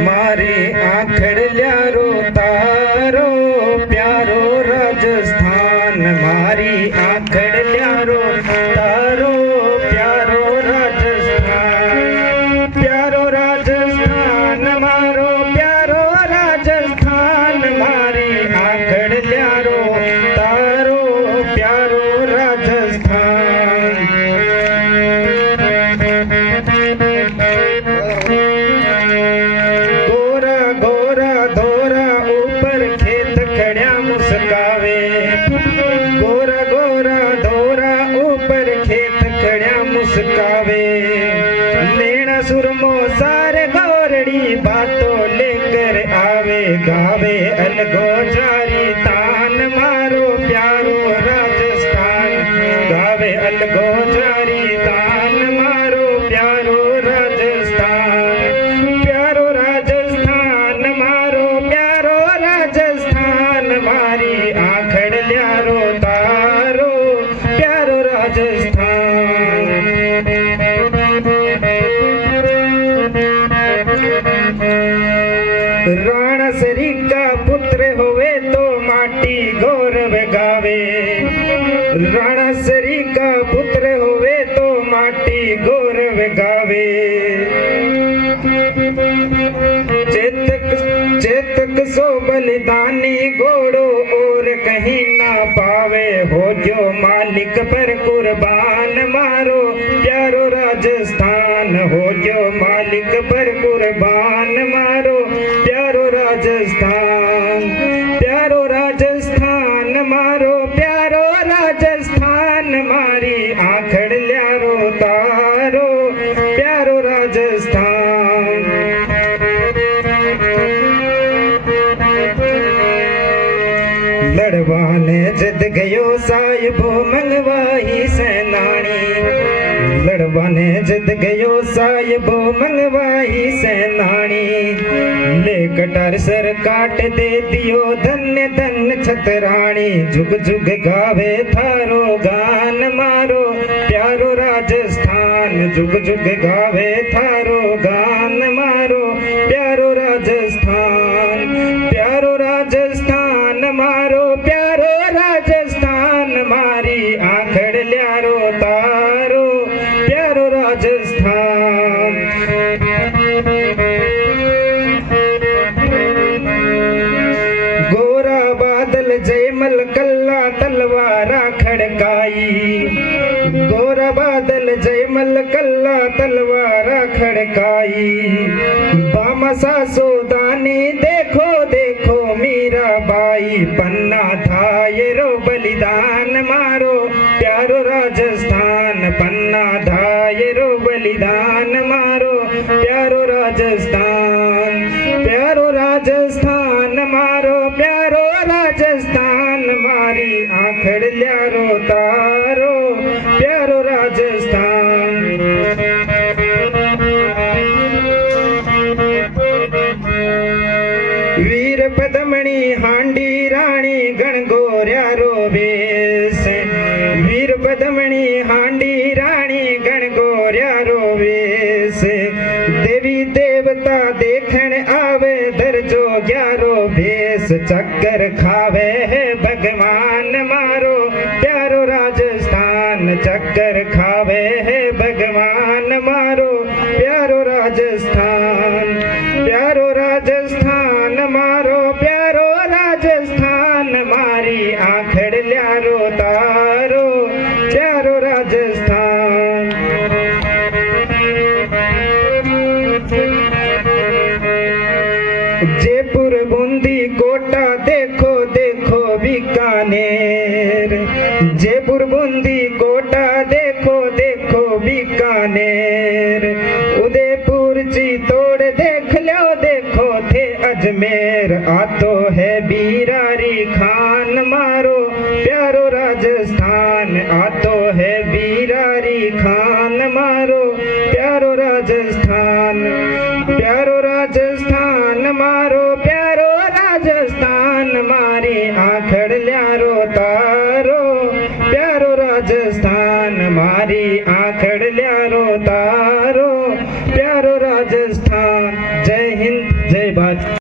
मारे आखड़ल्यारो तारो प्यारो राजस्थान, मारी आखड़ल्यारो तारो प्यारो राजस्थान, प्यारो राजस्थान मारो प्यारो राजस्थान, मारी आखड़ल्यारो तारो प्यारो राजस्थान। गोरा गोरा धोरा ऊपर खेत खड़िया मुस्कावे, गोरा गोरा धोरा ऊपर खेत खड़िया मुस्कावे, लेना सुरमो सारे गोरड़ी बातों लेकर आवे, गावे अलगो जारी तान मारो प्यारो राजस्थान, गावे अलगो जारी तान मारो प्यारो राजस्थान, प्यारो राजस्थान मारो प्यारो राजस्थान, मारी आखड़ल्यारो तारो प्यारो राजस्थान। राणा सरी का पुत्र होवे तो माटी गौरव गावे, राणा सरी का पुत्र होवे तो माटी गौरव गावे, चेतक चेतक सो बलिदानी घोड़ो और कहीं ना पावे, हो जो मालिक पर कुर्बान मारो प्यारो राजस्थान, हो जो मालिक पर कुर्बान मारो प्यारो राजस्थान, प्यारो राजस्थान मारो प्यारो राजस्थान, मारी आखड़ल्यारो तारो प्यारो राजस्थान। लड़वाने जिद गयो साहिबो मंगवाही सेनानी, लड़वाने जिद गयो साहिबो मंगवाही सेनानी, ले कटार सर काट दे दियो धन्य धन्य छतरानी, जुग जुग गावे थारो गान मारो प्यारो राजस्थान, जुग जुग गावे थारो गान मारो प्यारो राजस्थान, प्यारो राजस्थान मारो प्यारो राजस्थान, मारी आखड़ल्यारो तारो प्यारो राजस्थान। गोरा बादल जयमल कल्ला तलवारा खड़काई, गोरा बादल जयमल कल्ला तलवारा खड़काई, बामसा सोदानी देखो देखो मीराबाई, पन्ना था ये रो बलिदान मारो प्यारो राजस्थान, पन्ना था ये रो बलिदान मारो प्यारो राजस्थान, प्यारो राजस्थान मारो प्यारो राजस्थान, मारी आखड़ल्यारो तारो प्यारो राजस्थान। वीर पदमणि हांडी रानी गणगोर्यारो वेश, वीर पदमणि हांडी रानी गणगोर्यारो वेश, देवी देवता देखण आवे दरजो ग्यारो भेष, चक्कर खावे है भगवान मारो प्यारो राजस्थान, चक्कर खावे है भगवान मारो प्यारो राजस्थान, प्यारो राजस्थान मारो प्यारो राजस्थान, मारी आखड़ल्यारो तारो प्यारो राजस्थान। जयपुर बूंदी कोटा देखो देखो बीकानेर, जयपुर बूंदी कोटा देखो देखो बीकानेर, उदयपुर चित्तौड़ देख लो देखो थे अजमेर, आतो है बीरारी खान मारो प्यारो राजस्थान, आतो है बीरारी खान मारो प्यारो राजस्थान, प्यारो राजस्थान मारो प्यारो राजस्थान, मारी आखड़ल्यारो तारो प्यारो राजस्थान, मारी आखड़ल्यारो तारो મારો રાજસ્થાન. જય હિન્દ, જય ભારત.